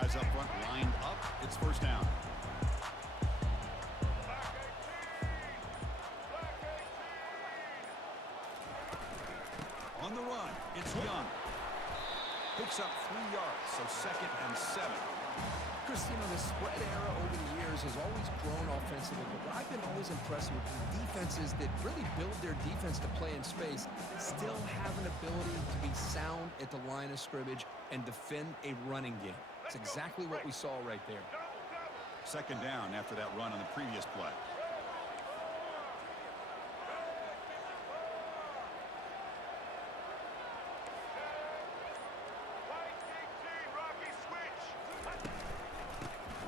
guys up front lined up. It's first down. On the run, it's Young. Picks up 3 yards, so 2nd and 7. Chris, the spread era over the years has always grown offensively, but what I've been always impressed with the defenses that really build their defense to play in space still have an ability to be sound at the line of scrimmage and defend a running game. It's exactly what we saw right there. 2nd down after that run on the previous play.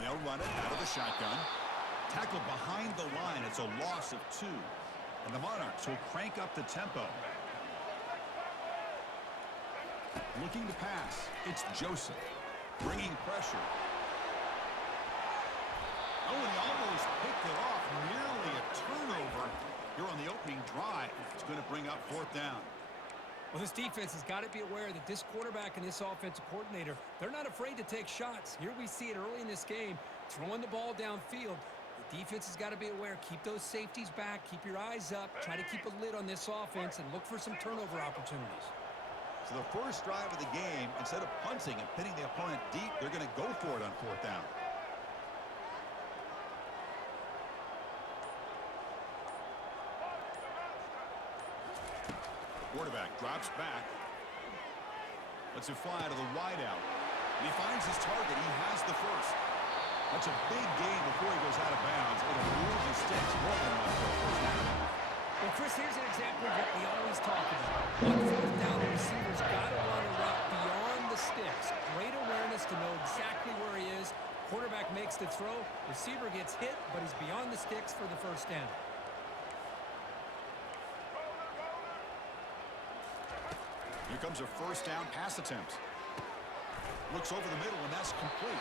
They'll run it out of the shotgun. Tackled behind the line. It's a loss of 2. And the Monarchs will crank up the tempo. Looking to pass. It's Joseph. Bringing pressure. Oh, and he almost picked it off. Nearly a turnover here on the opening drive. It's going to bring up 4th down. Well, this defense has got to be aware that this quarterback and this offensive coordinator, they're not afraid to take shots. Here we see it early in this game, throwing the ball downfield. The defense has got to be aware. Keep those safeties back. Keep your eyes up. Try to keep a lid on this offense and look for some turnover opportunities. So the first drive of the game, instead of punting and pinning the opponent deep, they're going to go for it on 4th down. Quarterback drops back. Lets it fly to the wideout. And he finds his target. He has the first. That's a big gain before he goes out of bounds. It'll move the sticks more than enough for a first down. Well, Chris, here's an example of what we always talk about. On 4th down, the receiver's got to run a route beyond the sticks. Great awareness to know exactly where he is. Quarterback makes the throw. Receiver gets hit, but he's beyond the sticks for the first down. Here comes a first down pass attempt. Looks over the middle, and that's complete.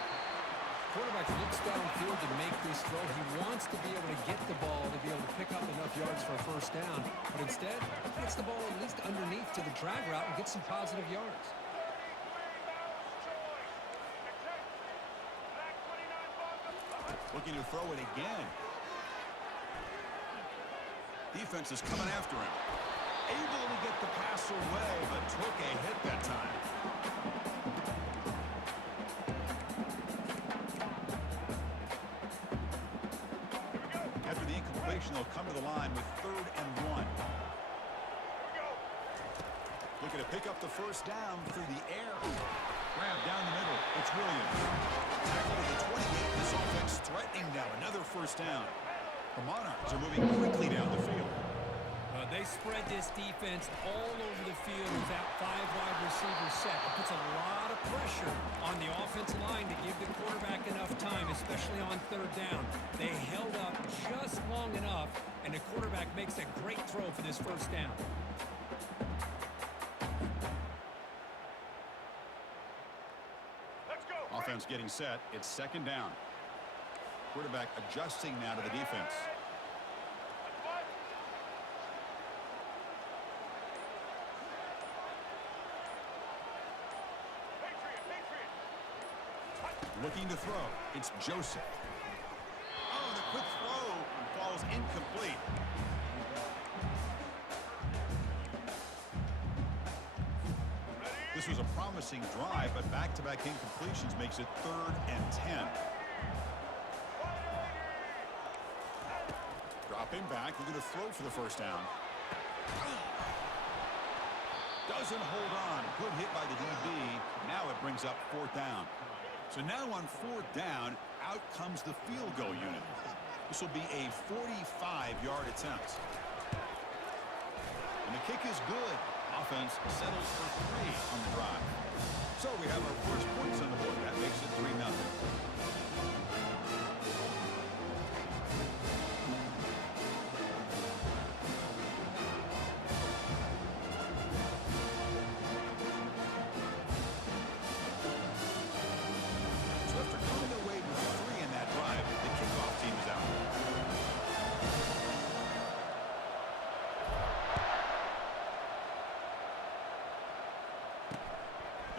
Quarterback looks downfield to make this throw. He wants to be able to get the ball to be able to pick up enough yards for a first down. But instead, he gets the ball at least underneath to the drag route and gets some positive yards. Looking to throw it again. Defense is coming after him. Able to get the pass away, but took a hit that time. After the incompletion, they'll come to the line with 3rd and 1. Looking to pick up the first down through the air. Grab down the middle. It's Williams. Tackle at the 28. This offense threatening now. Another first down. The Monarchs are moving quickly down the field. They spread this defense all over the field with that 5 wide receiver set. It puts a lot of pressure on the offensive line to give the quarterback enough time, especially on 3rd down. They held up just long enough, and the quarterback makes a great throw for this first down. Let's go. Offense getting set. It's 2nd down. Quarterback adjusting now to the defense. Looking to throw. It's Joseph. Oh, the quick throw falls incomplete. This was a promising drive, but back-to-back incompletions makes it 3rd and 10. Dropping back, looking to throw for the first down. Doesn't hold on. Good hit by the DB. Now it brings up 4th down. So now on 4th down, out comes the field goal unit. This will be a 45-yard attempt. And the kick is good. Offense settles for 3 on the drive. So we have our first points on the board. That makes it 3-0.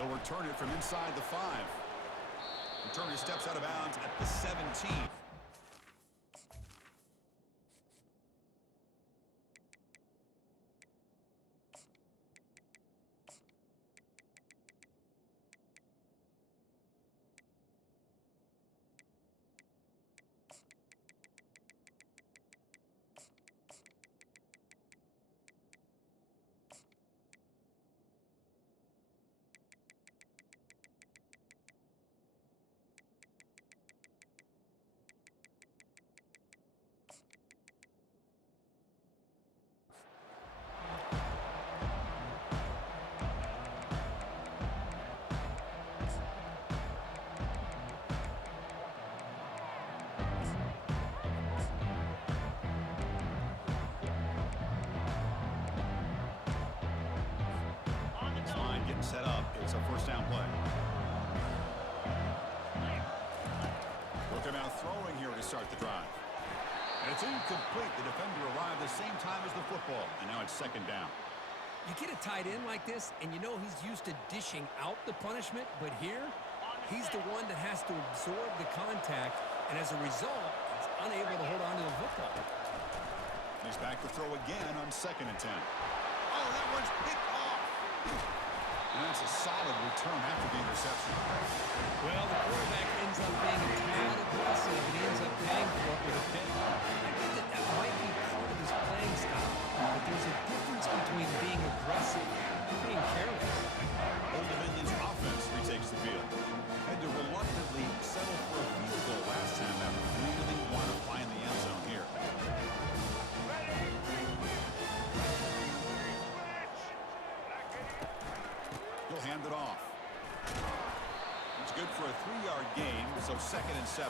They'll return it from inside the 5. Returner steps out of bounds at the 17. Set up. It's a first down play. Looking out throwing here to start the drive. And it's incomplete. The defender arrived the same time as the football. And now it's second down. You get a tight end like this, and you know he's used to dishing out the punishment, but here, he's the one that has to absorb the contact, and as a result, he's unable to hold on to the football. He's back to throw again on 2nd and 10. Oh, that one's picked off. And that's a solid return after the interception. Well, the quarterback ends up being a tad aggressive, and he ends up paying for it with a pick. I think that might be part of his playing style, but there's a difference between being aggressive and being careless. Old Dominion's offense retakes the field. Had to reluctantly settle for a field goal last time after really want to find the end zone here. He'll hand it off. It's good for a 3-yard gain, so 2nd and 7.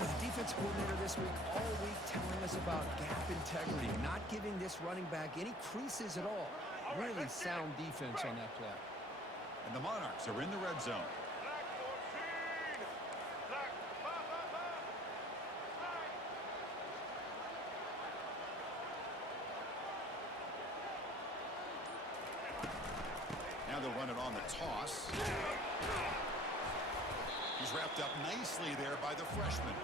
The defense coordinator this week, all week, telling us about gap integrity, not giving this running back any creases at all. Really sound defense on that play. And the Monarchs are in the red zone. Now they'll run it on the toss. He's wrapped up nicely there by the freshman.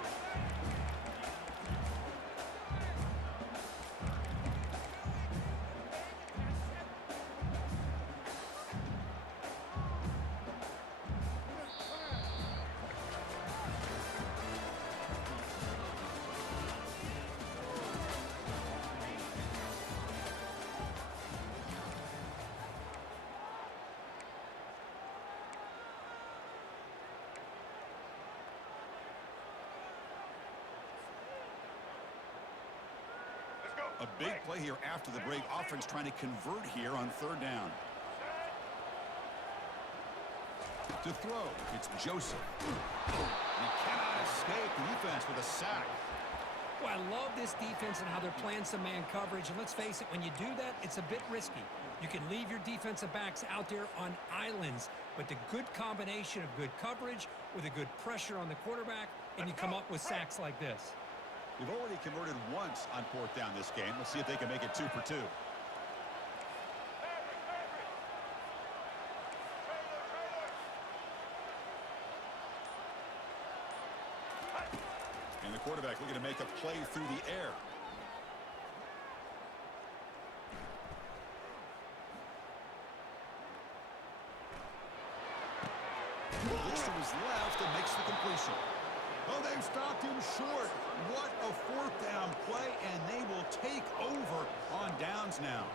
A big play here after the break. Offense trying to convert here on 3rd down. To throw, it's Joseph. He cannot escape the defense with a sack. Well, I love this defense and how they're playing some man coverage. And let's face it, when you do that, it's a bit risky. You can leave your defensive backs out there on islands, but the good combination of good coverage with a good pressure on the quarterback, and you come up with sacks like this. They've already converted once on 4th down this game. Let's see if they can make it 2 for 2. And the quarterback looking to make a play through the air. Looks to his left and makes the completion. Oh, they've stopped him short. What a 4th down play, and they will take over on downs now.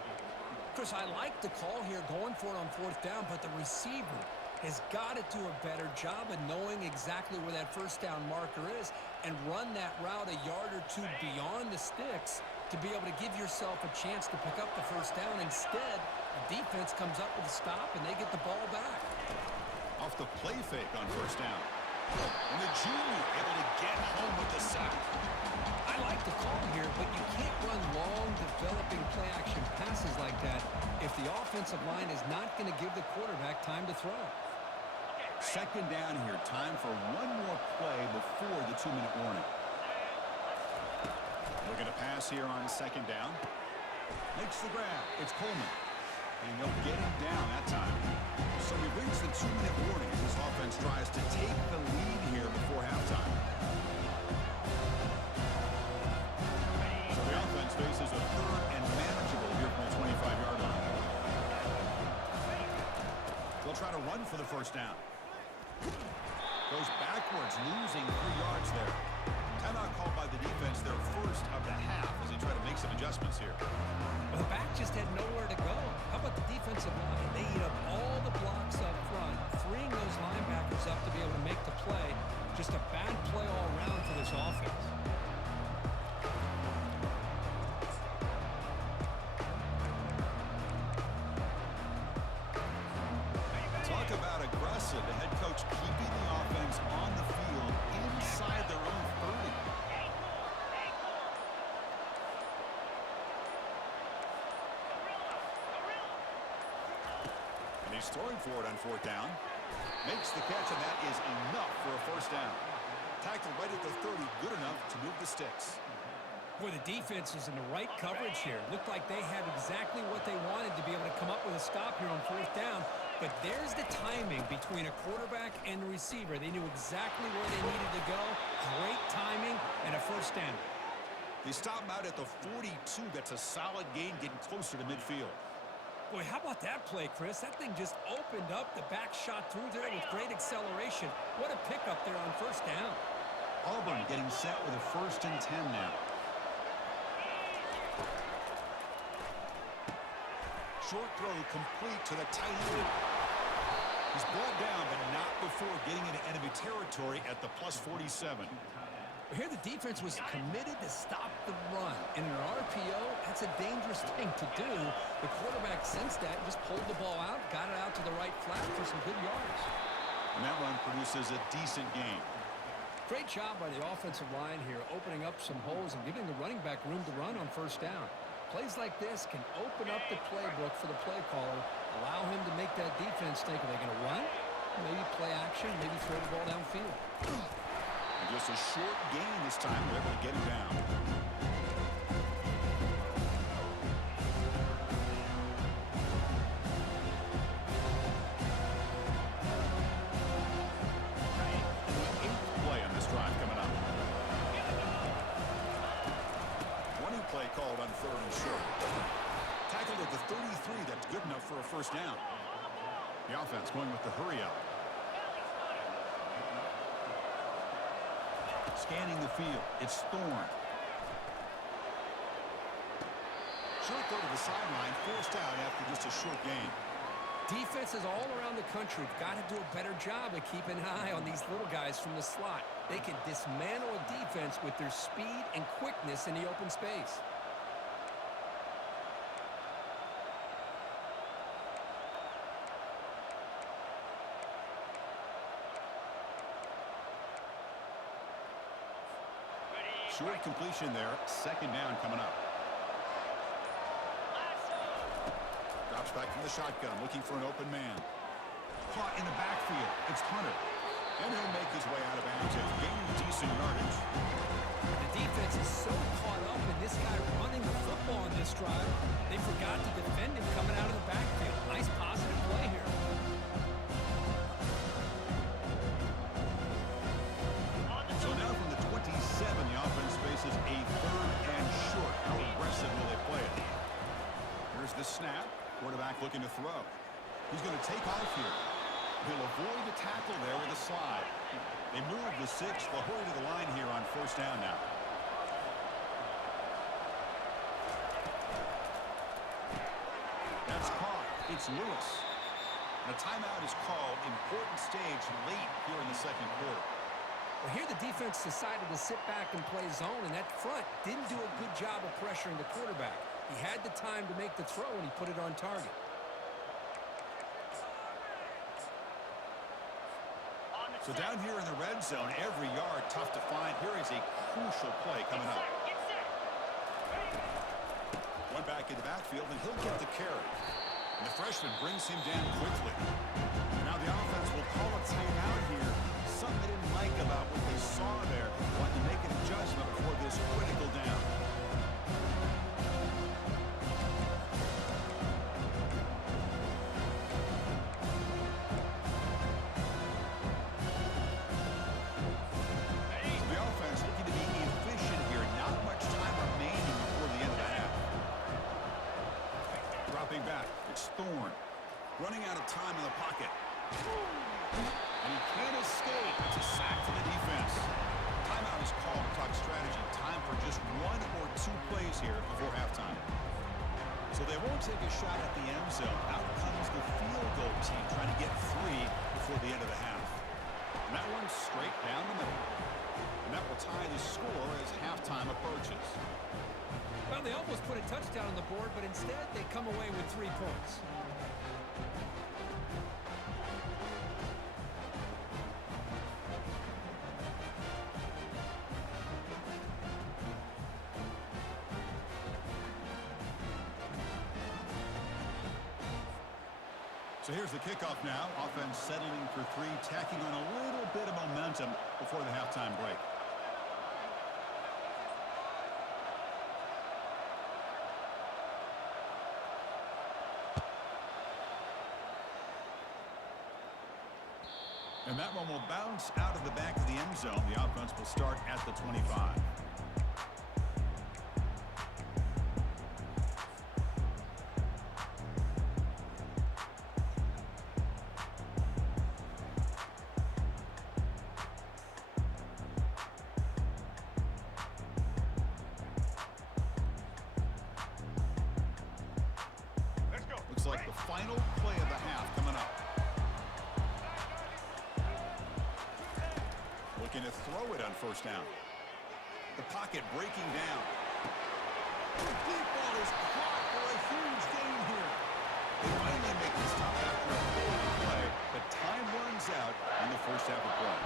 Chris, I like the call here going for it on 4th down, but the receiver has got to do a better job of knowing exactly where that 1st down marker is and run that route a yard or 2 beyond the sticks to be able to give yourself a chance to pick up the 1st down. Instead, the defense comes up with a stop, and they get the ball back. Off the play fake on 1st down. And the junior able to get home with the sack. I like the call here, but you can't run long, developing play-action passes like that if the offensive line is not going to give the quarterback time to throw. 2nd down here. Time for one more play before the 2-minute warning. Looking to pass here on 2nd down. Makes the grab. It's Coleman. And they'll get him down that time. So we reach the 2-minute warning as this offense tries to take the lead here before halftime. So the offense faces a 3rd and manageable here from the 25-yard line. They'll try to run for the first down. Goes backwards, losing 3 yards there. Timeout called by the defense, their first of the half as they try to make some adjustments here. Well, the back just had nowhere to go. How about the defensive line? They eat up all the blocks up front, freeing those linebackers up to be able to make the play. Just a bad play all around for this offense. Talk about aggressive. The head coach keeping the offense on the field inside their own 30. And he's throwing for it on 4th down. Makes the catch, and that is enough for a first down. Tackled right at the 30, good enough to move the sticks. Boy, the defense was in the right coverage here. Looked like they had exactly what they wanted to be able to come up with a stop here on 4th down. But there's the timing between a quarterback and the receiver. They knew exactly where they needed to go. Great timing and a first down. They stop him out at the 42. That's a solid gain, getting closer to midfield. Boy, how about that play, Chris? That thing just opened up. The back shot through there with great acceleration. What a pickup there on first down. Auburn getting set with a 1st and 10 now. Short throw complete to the tight end. He's brought down, but not before getting into enemy territory at the plus 47. Here the defense was committed to stop the run. In an RPO, that's a dangerous thing to do. The quarterback sensed that and just pulled the ball out, got it out to the right flat for some good yards. And that run produces a decent gain. Great job by the offensive line here, opening up some holes and giving the running back room to run on first down. Plays like this can open up the playbook for the play caller, allow him to make that defense think, are they going to run? Maybe play action, maybe throw the ball downfield. And just a short gain this time, they're able to get him down. The 8th play on this drive coming up. Running play called on 3rd and short. Tackled at the 33, that's good enough for a first down. The offense going with the hurry up. Scanning the field, it's Thorne. Short throw to the sideline, forced out after just a short gain. Defenses all around the country have got to do a better job of keeping an eye on these little guys from the slot. They can dismantle a defense with their speed and quickness in the open space. Short completion there. 2nd down coming up. Drops back from the shotgun, looking for an open man. Caught in the backfield. It's Hunter. And he'll make his way out of bounds and gain decent yardage. The defense is so caught up in this guy running the football on this drive, they forgot to defend him coming out of the backfield. Nice positive play here. So now from the 27, the offense faces a 3rd and short. How aggressive will they play it? Here's the snap. Quarterback looking to throw. He's going to take off here. He'll avoid the tackle there with a slide. They move the 6th. They'll hurry to the line here on first down now. That's caught. It's Lewis. And a timeout is called. Important stage late here in the 2nd quarter. Well, here the defense decided to sit back and play zone, and that front didn't do a good job of pressuring the quarterback. He had the time to make the throw, and he put it on target. So down here in the red zone, every yard tough to find. Here is a crucial play coming up. One back in the backfield, and he'll get the carry. And the freshman brings him down quickly. And now the offense will call a timeout here. Something they didn't like about what they saw there. Wanting to make an adjustment before this critical down. here before halftime. So they won't take a shot at the end zone. Out comes the field goal team trying to get 3 before the end of the half. And that one's straight down the middle. And that will tie the score as halftime approaches. Well, they almost put a touchdown on the board, but instead they come away with 3 points. So here's the kickoff now. Offense settling for 3, tacking on a little bit of momentum before the halftime break. And that one will bounce out of the back of the end zone. The offense will start at the 25. Looks like the final play of the half coming up. Looking to throw it on first down. The pocket breaking down. The deep ball is caught for a huge gain here. They finally make the stop after a big play, but time runs out in the first half of play.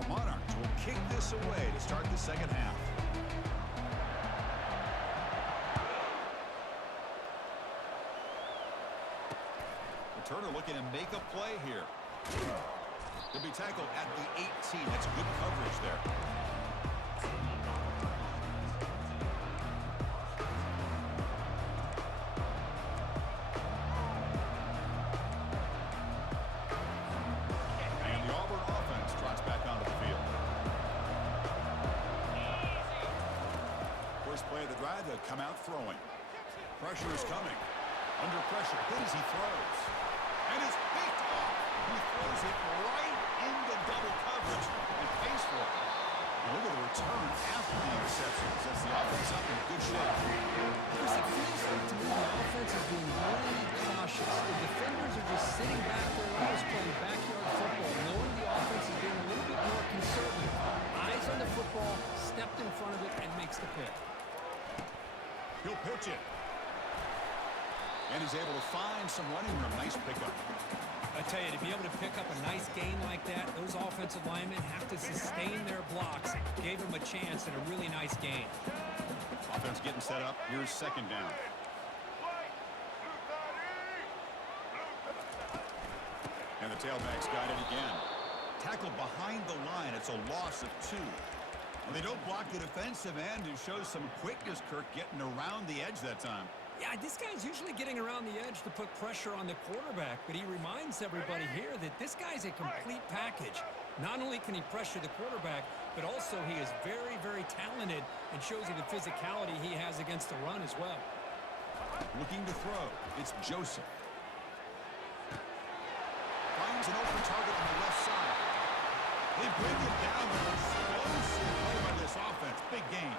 The Monarchs will kick this away to start the second half. Turner looking to make a play here. He'll be tackled at the 18. That's good coverage there. And the Auburn offense trots back onto the field. First play of the drive, they'll come out throwing. Pressure is coming. Under pressure, hit as he throws. And it's picked off. He throws it right into double coverage and pays for it. And look at the return after the interception. Sets the offense up in good shape. Chris, it feels like to me the offense is being really cautious. The defenders are just sitting back there almost playing backyard football, knowing the offense is being a little bit more conservative. Eyes on the football, stepped in front of it, and makes the pick. He'll pitch it. And he's able to find some running room. Nice pickup. I tell you, to be able to pick up a nice gain like that, those offensive linemen have to sustain their blocks. Gave him a chance at a really nice gain. Offense getting set up. Here's second down. And the tailback's got it again. Tackled behind the line. It's a loss of 2. Well, they don't block the defensive end, who shows some quickness, Kirk, getting around the edge that time. Yeah, this guy's usually getting around the edge to put pressure on the quarterback, but he reminds everybody here that this guy's a complete package. Not only can he pressure the quarterback, but also he is very, very talented and shows you the physicality he has against the run as well. Looking to throw. It's Joseph. Finds an open target on the left side. They bring him down with an explosive play by this offense. Big gain.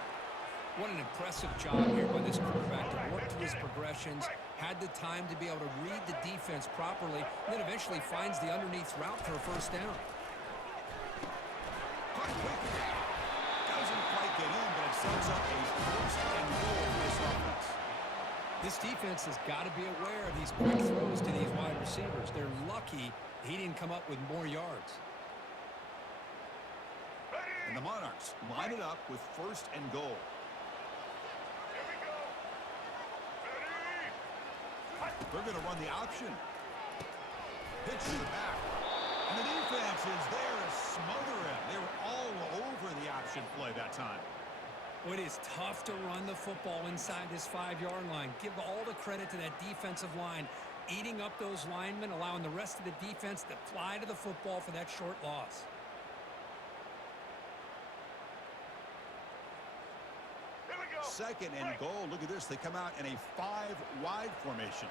What an impressive job here by this quarterback to work through his progressions, had the time to be able to read the defense properly, and then eventually finds the underneath route for a first down. Doesn't quite get in, but it sets up a first and goal for this offense. This defense has got to be aware of these quick throws to these wide receivers. They're lucky he didn't come up with more yards. And the Monarchs line it up with first and goal. They're going to run the option. Pitch to the back. And the defense is there to smother him. They were all over the option play that time. Well, it is tough to run the football inside this 5-yard line. Give all the credit to that defensive line, eating up those linemen, allowing the rest of the defense to fly to the football for that short loss. Second and goal. Look at this. They come out in a 5-wide formation.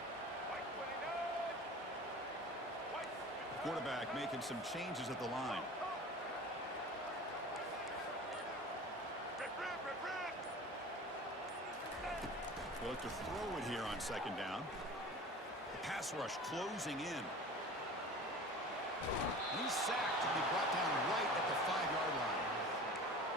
Quarterback making some changes at the line. They look to throw it here on second down. The pass rush closing in. He's sacked to be brought down right at the 5-yard line.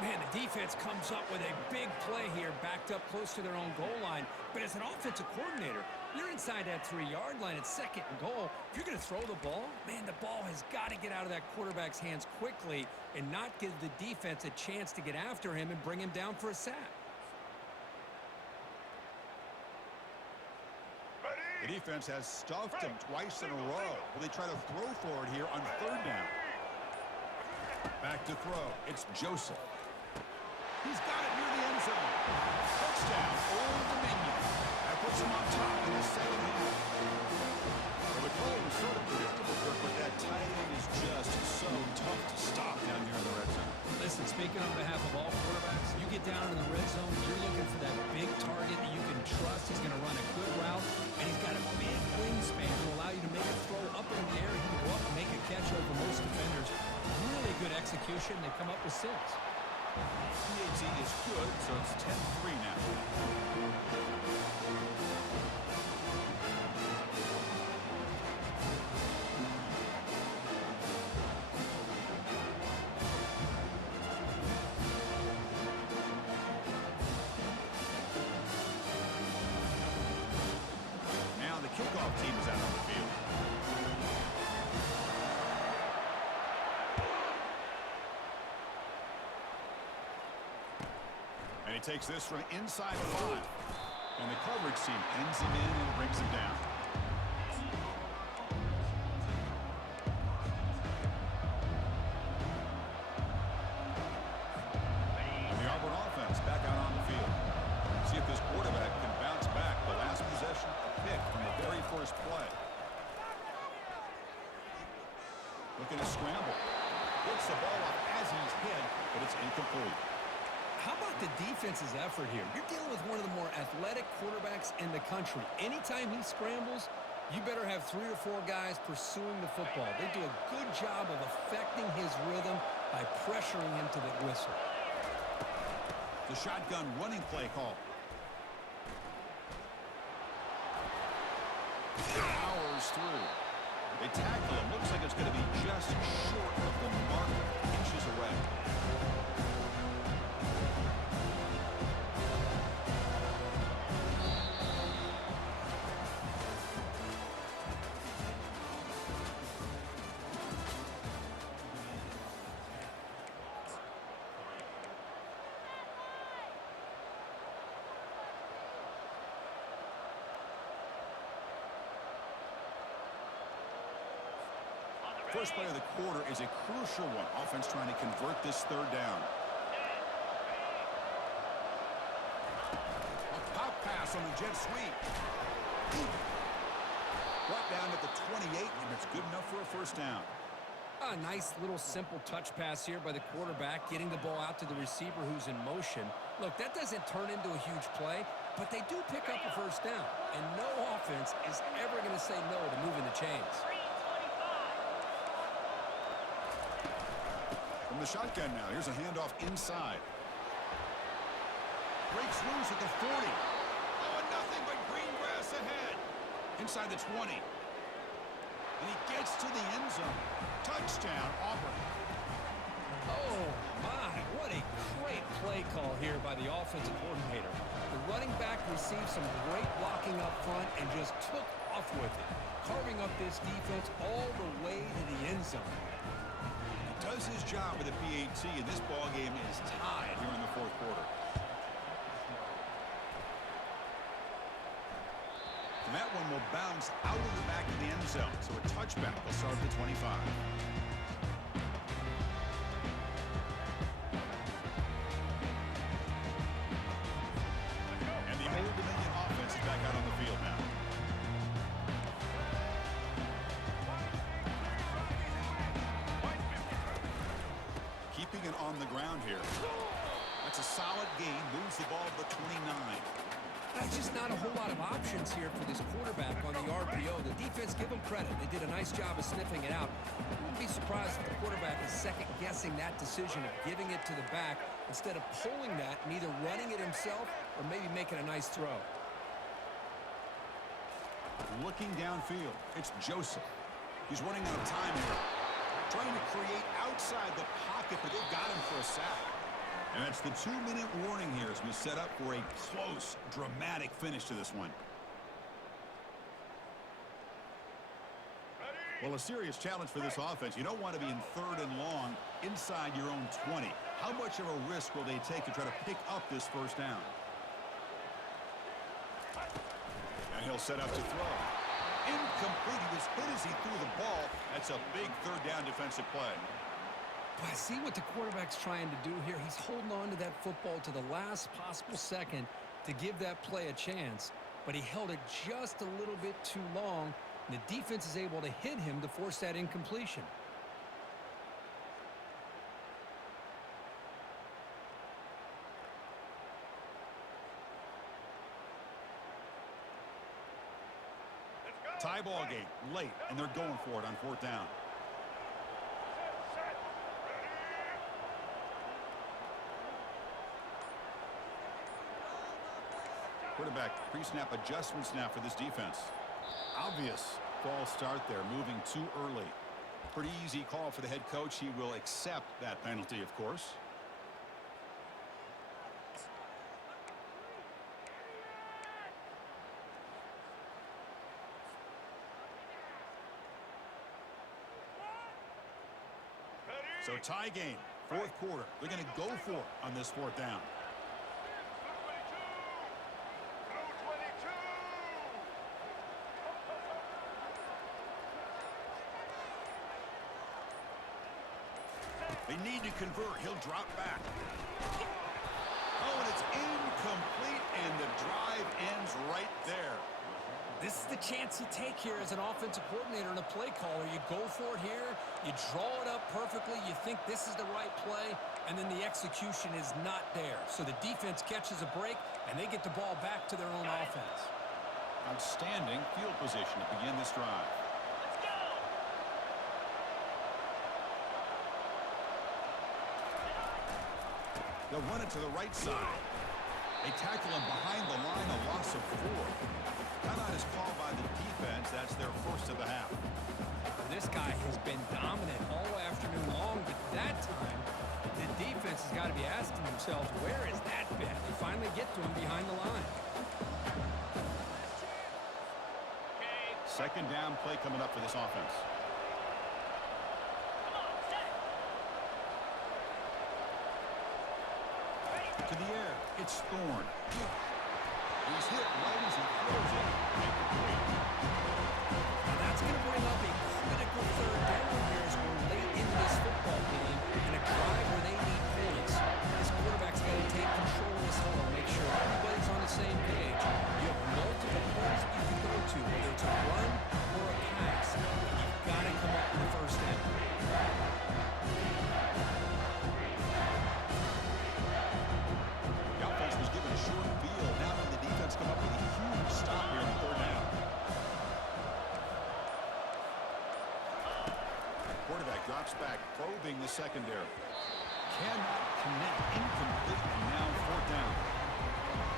Man, the defense comes up with a big play here, backed up close to their own goal line. But as an offensive coordinator, you're inside that 3-yard line. It's second and goal. If you're going to throw the ball, man, the ball has got to get out of that quarterback's hands quickly and not give the defense a chance to get after him and bring him down for a sack. The defense has stuffed him twice in a row. Will they try to throw for it here on third down? Back to throw. It's Joseph. He's got it near the end zone. Touchdown, Old Dominion. That puts him on top in the second half. Well, the play was sort of predictable, Kirk, but that tight end is just so tough to stop down here in the red zone. Listen, speaking on behalf of all quarterbacks, you get down in the red zone, you're looking for that big target that you can trust. He's going to run a good route, and he's got a big wingspan to allow you to make a throw up in the air. He can go up and make a catch over most defenders. Really good execution. They come up with 6. PAT is good, so it's 10-3 now. Now the kickoff team is out on the field. And he takes this from inside 5. And the coverage team pins him in and brings him down. And the Auburn offense back out on the field. See if this quarterback can bounce back. The last possession, a pick from the very first play. Looking to scramble. Gets the ball up as he's hit, but it's incomplete. How about the defense's effort here? You're dealing with one of the more athletic quarterbacks in the country. Anytime he scrambles, you better have 3 or 4 guys pursuing the football. They do a good job of affecting his rhythm by pressuring him to the whistle. The shotgun running play call. Powers through. They tackle him. Looks like it's going to be just short of the mark, inches away. First play of the quarter is a crucial one. Offense trying to convert this third down. A pop pass on the jet sweep. Brought down at the 28, and it's good enough for a first down. A nice little simple touch pass here by the quarterback, getting the ball out to the receiver who's in motion. Look, that doesn't turn into a huge play, but they do pick up a first down. And no offense is ever going to say no to moving the chains. From the shotgun now, here's a handoff inside. Breaks loose at the 40. Oh, and nothing but green grass ahead. Inside the 20. And he gets to the end zone. Touchdown, Auburn. Oh, my, what a great play call here by the offensive coordinator. The running back received some great blocking up front and just took off with it, carving up this defense all the way to the end zone. Does his job with the PAT, and this ball game is tied here in the fourth quarter. And that one will bounce out of the back of the end zone, so a touchback will start at the 25. And the Old Dominion offense is back out on the field now. Keeping it on the ground here. That's a solid gain. Moves the ball to the 29. There's just not a whole lot of options here for this quarterback on the RPO. The defense, give them credit. They did a nice job of sniffing it out. I wouldn't be surprised if the quarterback is second-guessing that decision of giving it to the back instead of pulling that and either running it himself or maybe making a nice throw. Looking downfield, it's Joseph. He's running out of time here. Trying to create outside the pocket, but they've got him for a sack. And that's the 2-minute warning here as we set up for a close, dramatic finish to this one. Well, a serious challenge for this offense. You don't want to be in 3rd and long inside your own 20. How much of a risk will they take to try to pick up this first down? And he'll set up to throw. Incomplete. He was hit as he threw the ball. That's a big 3rd down defensive play. I see what the quarterback's trying to do here. He's holding on to that football to the last possible second to give that play a chance. But he held it just a little bit too long. And the defense is able to hit him to force that incompletion. Tie ball game late, and they're going for it on 4th down. Quarterback pre-snap adjustments now for this defense. Obvious false start there, moving too early. Pretty easy call for the head coach. He will accept that penalty, of course. So tie game, 4th quarter. They're going to go for it on this 4th down. They need to convert. He'll drop back. Oh, and it's incomplete, and the drive ends right there. This is the chance you take here as an offensive coordinator and a play caller. You go for it here. You draw it up perfectly. You think this is the right play, and then the execution is not there. So the defense catches a break, and they get the ball back to their own offense. Outstanding field position to begin this drive. They'll run it to the right side. They tackle him behind the line, a loss of 4. Timeout is called by the defense. That's their first of the half. This guy has been dominant all afternoon long, but that time, the defense has got to be asking themselves, where has that been? They finally get to him behind the line. 2nd down play coming up for this offense. To the air, it's Thorne. He's hit right as he throws it. Now that's going to bring up a critical 3rd down here as we're late in this football game and a drive where they need points. This quarterback's got to take control of this huddle, make sure everybody's on the same page. You have multiple plays that you can go to, whether it's a run or a pass. You've got to come up with the 1st down. Was given a short field. Now when the defense come up with a huge stop here in the 3rd down. Quarterback drops back, probing the secondary. Cannot connect. Incomplete, and now 4th down.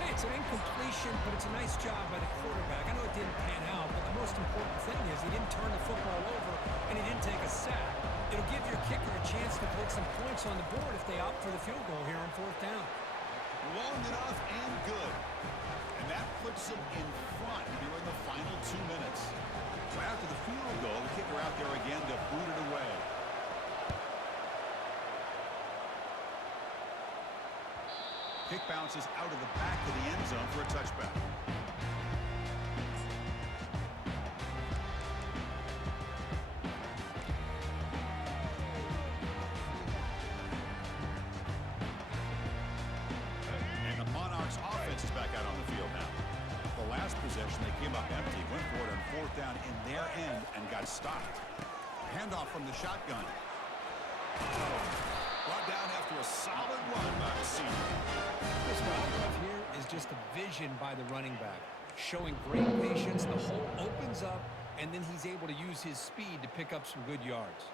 Hey, it's an incompletion, but it's a nice job by the quarterback. I know it didn't pan out, but the most important thing is he didn't turn the football over and he didn't take a sack. It'll give your kicker a chance to put some points on the board if they opt for the field goal here on 4th down. Long enough and good. And that puts them in front here in the final 2 minutes. So after the field goal, the kicker out there again to boot it away. Kick bounces out of the back of the end zone for a touchback. Possession, they came up empty, went for it on 4th down in their end and got stopped. Handoff from the shotgun. Brought down after a solid run by the senior. What I love here is just the vision by the running back. Showing great patience, the hole opens up, and then he's able to use his speed to pick up some good yards.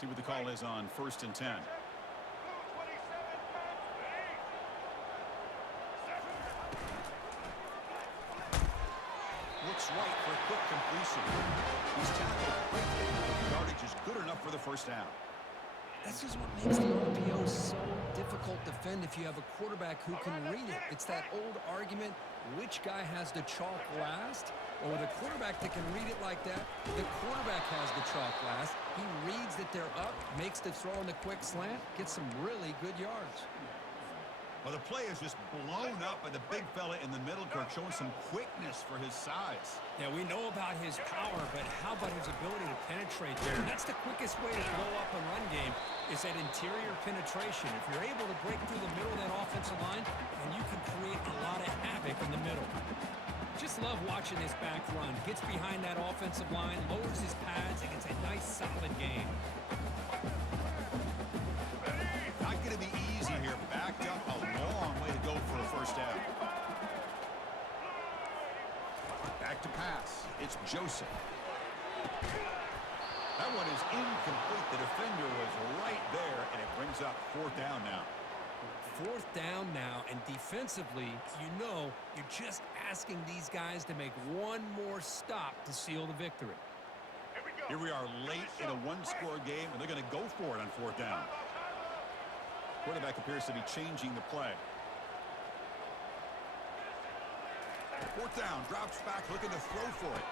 See what the call is on 1st and 10. Looks right for a quick completion. He's tackled quickly. Yardage is good enough for the first down. This is what makes the RPO so difficult to defend if you have a quarterback who can read it. It's that old argument, which guy has the chalk last? Or with a quarterback that can read it like that, the quarterback has the chalk last. He reads that they're up, makes the throw in the quick slant, gets some really good yards. Well, the play is just blown up by the big fella in the middle, Kirk, showing some quickness for his size. Yeah, we know about his power, but how about his ability to penetrate there? And that's the quickest way to blow up a run game, is that interior penetration. If you're able to break through the middle of that offensive line, then you can create a lot of havoc in the middle. Just love watching this back run. Gets behind that offensive line, lowers his pads, and gets a nice, solid game. Not going to be easy here. Backed up a long way to go for a first down. Back to pass. It's Joseph. That one is incomplete. The defender was right there, and it brings up 4th down now. 4th down now, and defensively, you're just asking these guys to make one more stop to seal the victory. Here we are late in a one-score game, and they're going to go for it on 4th down. Quarterback appears to be changing the play. 4th down, drops back, looking to throw for it.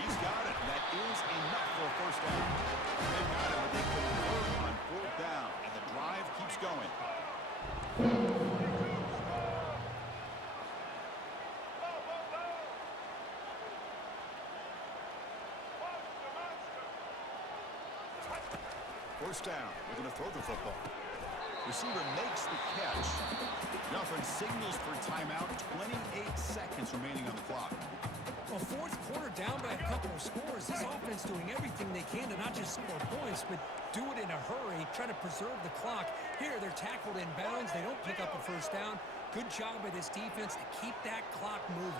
He's got it. That is enough for a first down. They got it, but they convert on 4th down, and the drive keeps going. First down, we're going to throw the football. Receiver makes the catch. The offense signals for timeout. 28 seconds remaining on the clock. Well, 4th quarter down by a couple of scores. This offense doing everything they can to not just score points, but do it in a hurry, try to preserve the clock. Here, they're tackled in bounds. They don't pick up a first down. Good job by this defense to keep that clock moving.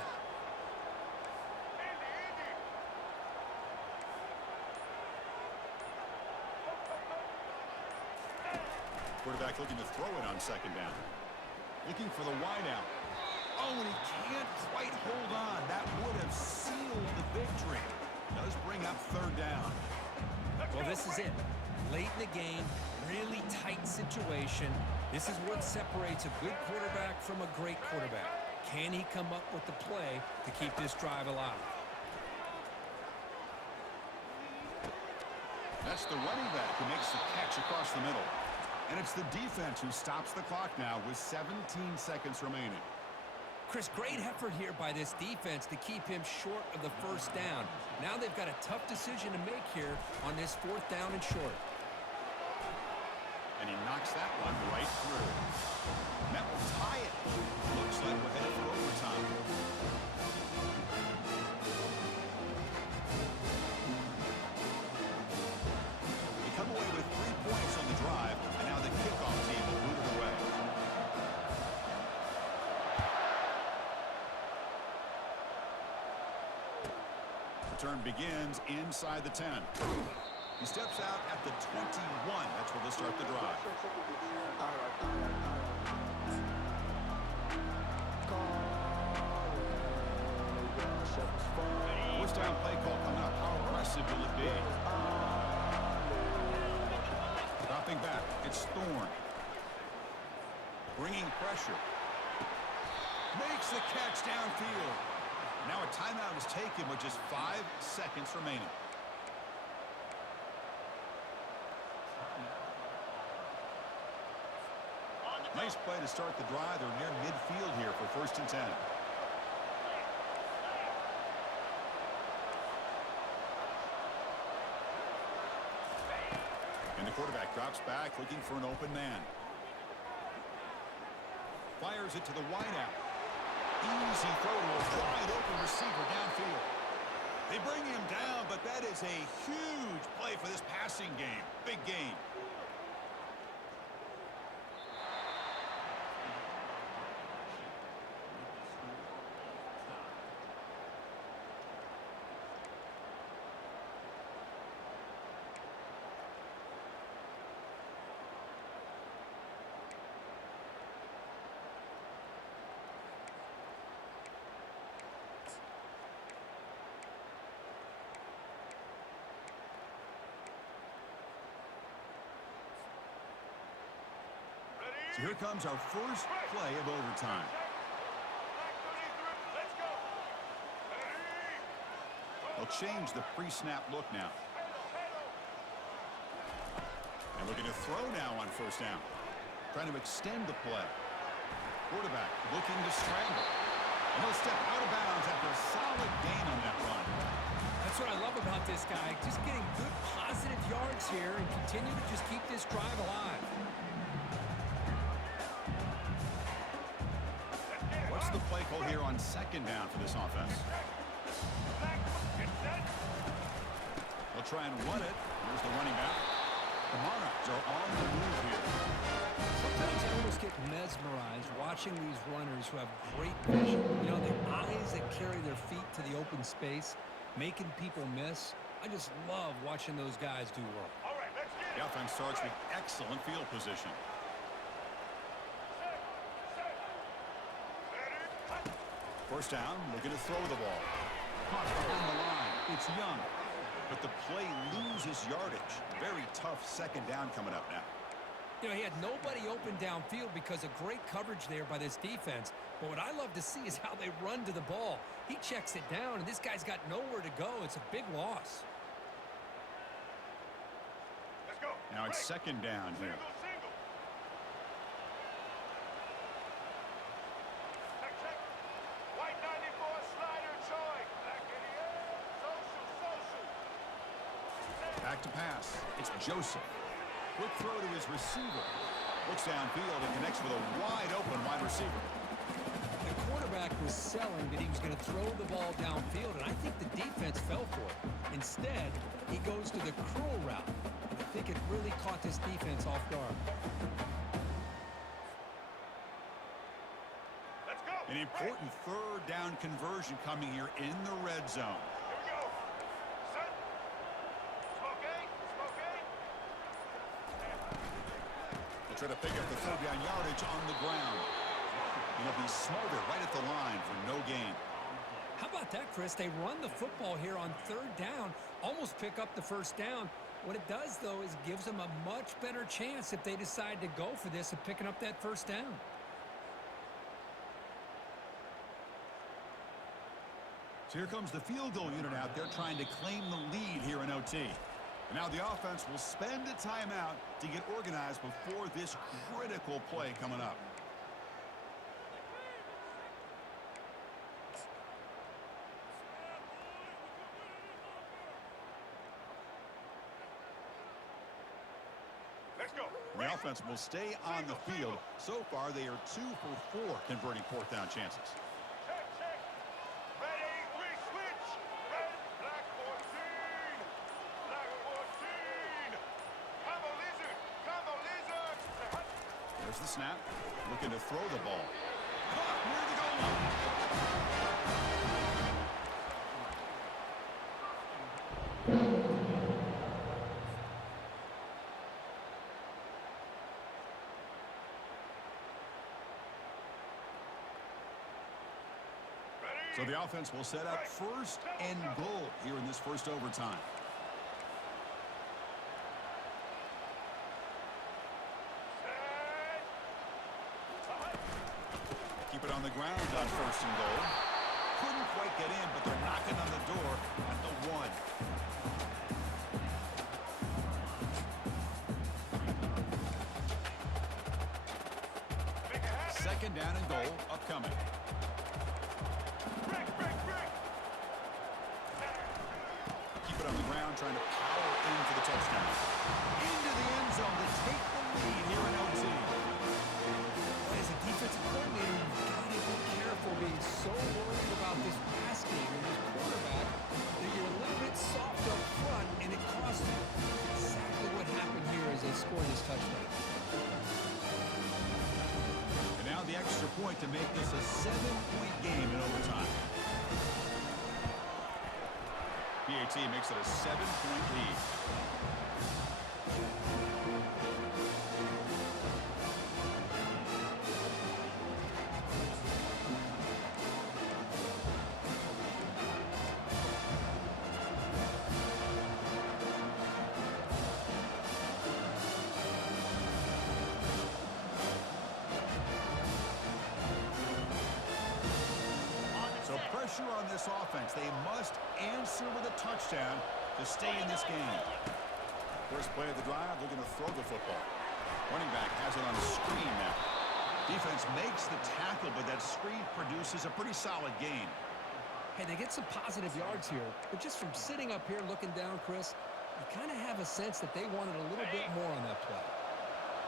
Quarterback looking to throw it on 2nd down. Looking for the wideout. Oh, and he can't quite hold on. That would have sealed the victory. Does bring up 3rd down. Well, this is it. Late in the game, really tight situation. This is what separates a good quarterback from a great quarterback. Can he come up with the play to keep this drive alive? That's the running back who makes the catch across the middle. And it's the defense who stops the clock now with 17 seconds remaining. Chris, great effort here by this defense to keep him short of the first down. Now they've got a tough decision to make here on this 4th down and short. And he knocks that one right through. And that will tie it. Looks like we're headed for overtime. They come away with 3 points on the drive, and now the kickoff team will move it away. Turn begins inside the 10. He steps out at the 21. That's where they'll start the drive. First down play call coming up. How aggressive will it be? Dropping back. It's Thorne. Bringing pressure. Makes the catch downfield. Now a timeout is taken with just 5 seconds remaining. Nice play to start the drive. They're near midfield here for 1st and 10. And the quarterback drops back looking for an open man. Fires it to the wideout. Easy throw to a wide open receiver downfield. They bring him down, but that is a huge play for this passing game. Big game. So here comes our first play of overtime. They'll change the pre-snap look now. And looking to throw now on first down. Trying to extend the play. Quarterback looking to scramble. And he'll step out of bounds after a solid gain on that run. That's what I love about this guy. Just getting good positive yards here and continue to just keep this drive alive. What's the play call here on second down for this offense? They'll try and run it. Here's the running back. The Monarchs are on the move here. Sometimes I almost get mesmerized watching these runners who have great vision. You know, the eyes that carry their feet to the open space, making people miss. I just love watching those guys do work. The offense starts with excellent field position. First down, looking to throw the ball. Caught behind the line. It's Young. But the play loses yardage. Very tough second down coming up now. You know, he had nobody open downfield because of great coverage there by this defense. But what I love to see is how they run to the ball. He checks it down, and this guy's got nowhere to go. It's a big loss. Let's go. Now it's second down here. Back to pass. It's Joseph. Quick throw to his receiver. Looks downfield and connects with a wide-open wide receiver. The quarterback was selling that he was going to throw the ball downfield, and I think the defense fell for it. Instead, he goes to the curl route. I think it really caught this defense off guard. Let's go. An important third down conversion coming here in the red zone. Try to pick up the third down yardage on the ground. He'll be smothered right at the line for no gain. How about that, Chris? They run the football here on third down, almost pick up the first down. What it does, though, is gives them a much better chance if they decide to go for this of picking up that first down. So here comes the field goal unit out there trying to claim the lead here in OT. And now the offense will spend a timeout to get organized before this critical play coming up. Let's go. The offense will stay on the field. So far, they are 2 for 4 converting fourth down chances. There's the snap. Looking to throw the ball. Caught near the goal line. So the offense will set up first and goal here in this first overtime. Keep it on the ground on first and goal. Couldn't quite get in, but they're knocking on the door at the 1. Second down and goal upcoming. Keep it on the ground, trying to power in for the touchdown. Into the end zone to take the lead here in OT. As a defensive coordinator, you've got to be careful being so worried about this pass game and this quarterback that you're a little bit soft up front, and it costs you. Exactly what happened here as they scored this touchdown. And now the extra point to make this a 7-point game in overtime. PAT makes it a 7-point lead. offense. They must answer with a touchdown to stay in this game. First play of the drive, looking to throw the football. Running back has it on the screen now. Defense makes the tackle, but that screen produces a pretty solid gain. Hey, they get some positive yards here, but just from sitting up here looking down, Chris, you kind of have a sense that they wanted a little bit more on that play.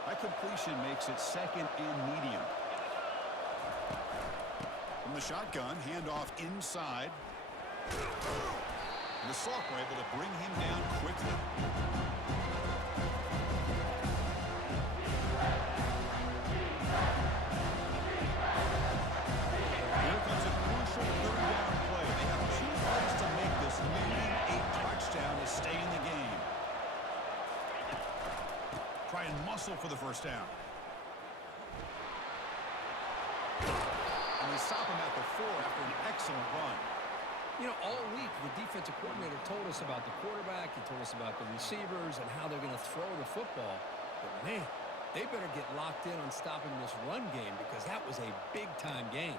That completion makes it second and medium. From the shotgun, handoff inside. And the Sophomore able to bring him down quickly. Here comes a crucial third down play. They have 2 plays to make this, needing a touchdown to stay in the game. Try and muscle for the first down. And they stop him at the 4 after an excellent run. You know, all week, the defensive coordinator told us about the quarterback. He told us about the receivers and how they're going to throw the football. But, man, they better get locked in on stopping this run game because that was a big-time game.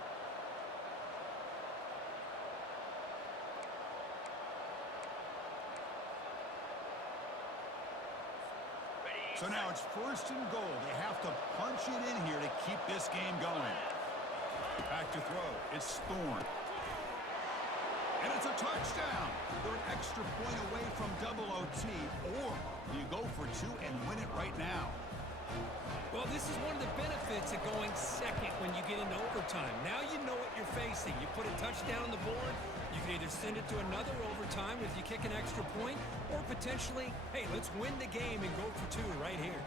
So now it's first and goal. They have to punch it in here to keep this game going. Back to throw. It's Thorne. And it's a touchdown. They're an extra point away from double OT, or you go for 2 and win it right now. Well, this is one of the benefits of going second when you get into overtime. Now you know what you're facing. You put a touchdown on the board, you can either send it to another overtime if you kick an extra point, or potentially, hey, let's win the game and go for 2 right here.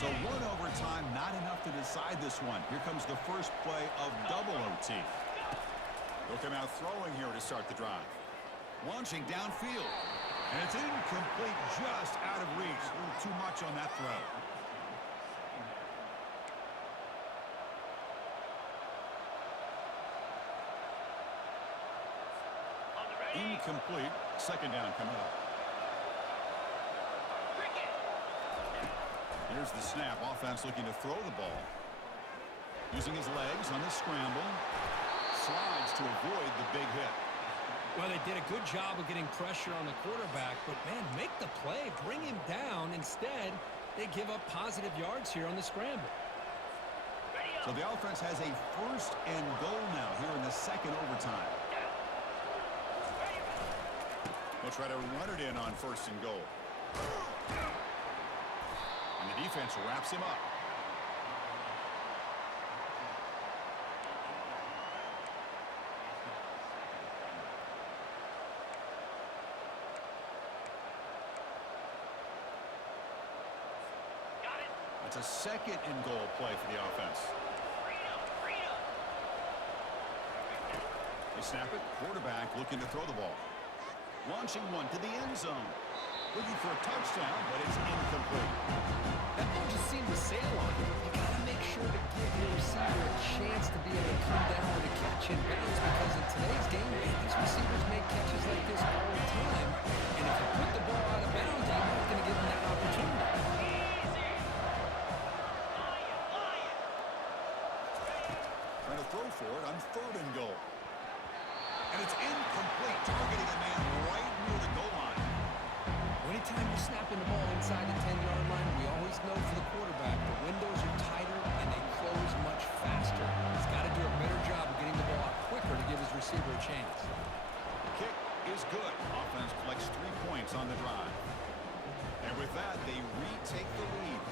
So 1 overtime, not enough to decide this one. Here comes the first play of double OT. They'll come out throwing here to start the drive. Launching downfield. And it's incomplete, just out of reach. A little too much on that throw. Incomplete. Second down coming up. Here's the snap. Offense looking to throw the ball. Using his legs on the scramble. Slides to avoid the big hit. Well, they did a good job of getting pressure on the quarterback, but, man, make the play. Bring him down. Instead, they give up positive yards here on the scramble. So the offense has a first and goal now here in the second overtime. They'll try to run it in on first and goal. And the defense wraps him up. It's a second and goal play for the offense. They snap it. Quarterback looking to throw the ball. Launching one to the end zone. Looking for a touchdown, but it's incomplete. That ball just seemed to sail on him. You got to make sure to give your receiver a chance to be able to come down with a catch and bounce, because in today's game, these receivers make catches like this all the time. And if you put the ball out of bounds, you're not going to give them that opportunity. Trying to throw for it on third and goal. And it's incomplete, targeting a man right near the goal line. Anytime you're snapping the ball inside the 10-yard line, we always know for the quarterback, the windows are tighter and they close much faster. He's got to do a better job of getting the ball out quicker to give his receiver a chance. Kick is good. Offense collects 3 points on the drive. And with that, they retake the lead.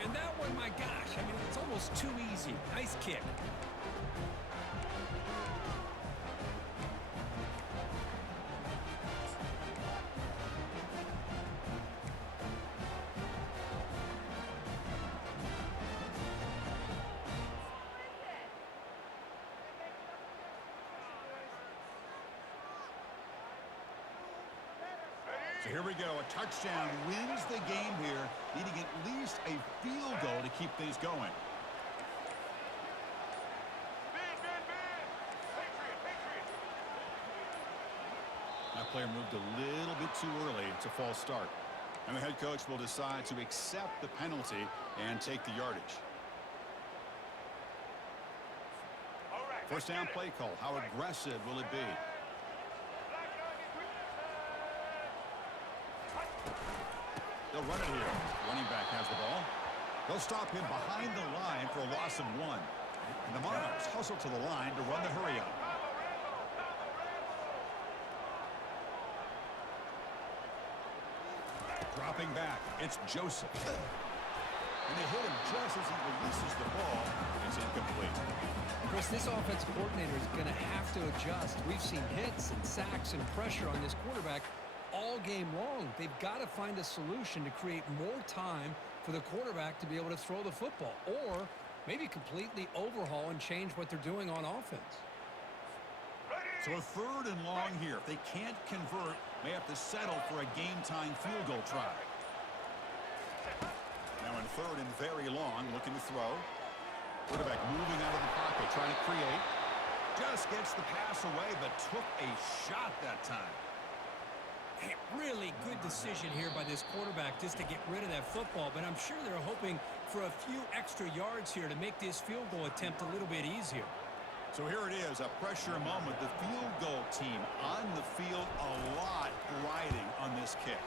And that one, my gosh, I mean, it's almost too easy. Nice kick. So here we go. A touchdown wins the game here, needing at least a field goal to keep things going. Now player moved a little bit too early. It's a false start. And the head coach will decide to accept the penalty and take the yardage. First down play call. How aggressive will it be? They'll run it here. Running back has the ball. They'll stop him behind the line for a loss of 1. And the Monarchs hustle to the line to run the hurry up. Dropping back, it's Joseph. And they hit him just as he releases the ball. It's incomplete. Chris, this offensive coordinator is going to have to adjust. We've seen hits and sacks and pressure on this quarterback all game long. They've got to find a solution to create more time for the quarterback to be able to throw the football, or maybe completely overhaul and change what they're doing on offense. So a 3rd and long here. If they can't convert, they have to settle for a game-time field goal try. Now in 3rd and very long, looking to throw. Quarterback moving out of the pocket, trying to create. Just gets the pass away, but took a shot that time. Hey, really good decision here by this quarterback just to get rid of that football, but I'm sure they're hoping for a few extra yards here to make this field goal attempt a little bit easier. So here it is, a pressure moment. The field goal team on the field, a lot riding on this kick.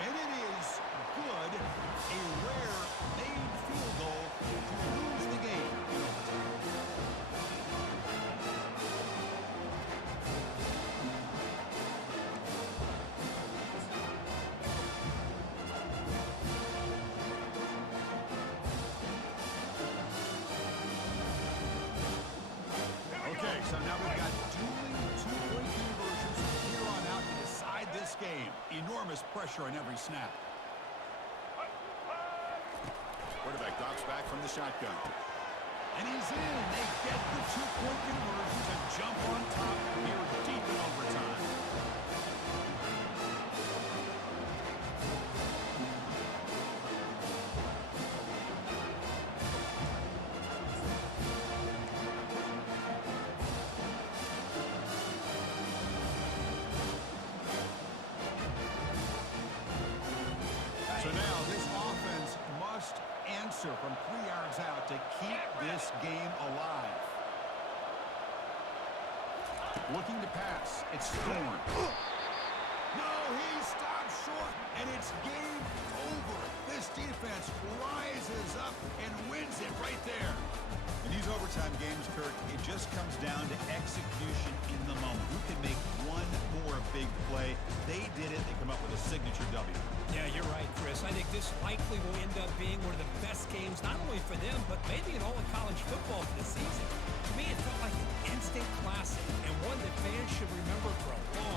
And it is good, a rare made field goal to lose the game. Okay, so now we've got dueling two-point conversions from here on out to decide this game. Enormous pressure on every snap. Quarterback drops back from the shotgun. And he's in. They get the two-point conversion to jump on top here deep in overtime. So now this offense must answer from 3 yards out to keep this game alive. Looking to pass. It's Thorne. No, he stops short, and it's game over. This defense rises up and wins it right there. In these overtime games, Kirk, it just comes down to execution in the moment. Who can make one more big play? They did it. They come up with a signature W. Yeah, you're right, Chris. I think this likely will end up being one of the best games, not only for them, but maybe in all of college football for the season. To me, it felt like an instant classic, and one that fans should remember for a long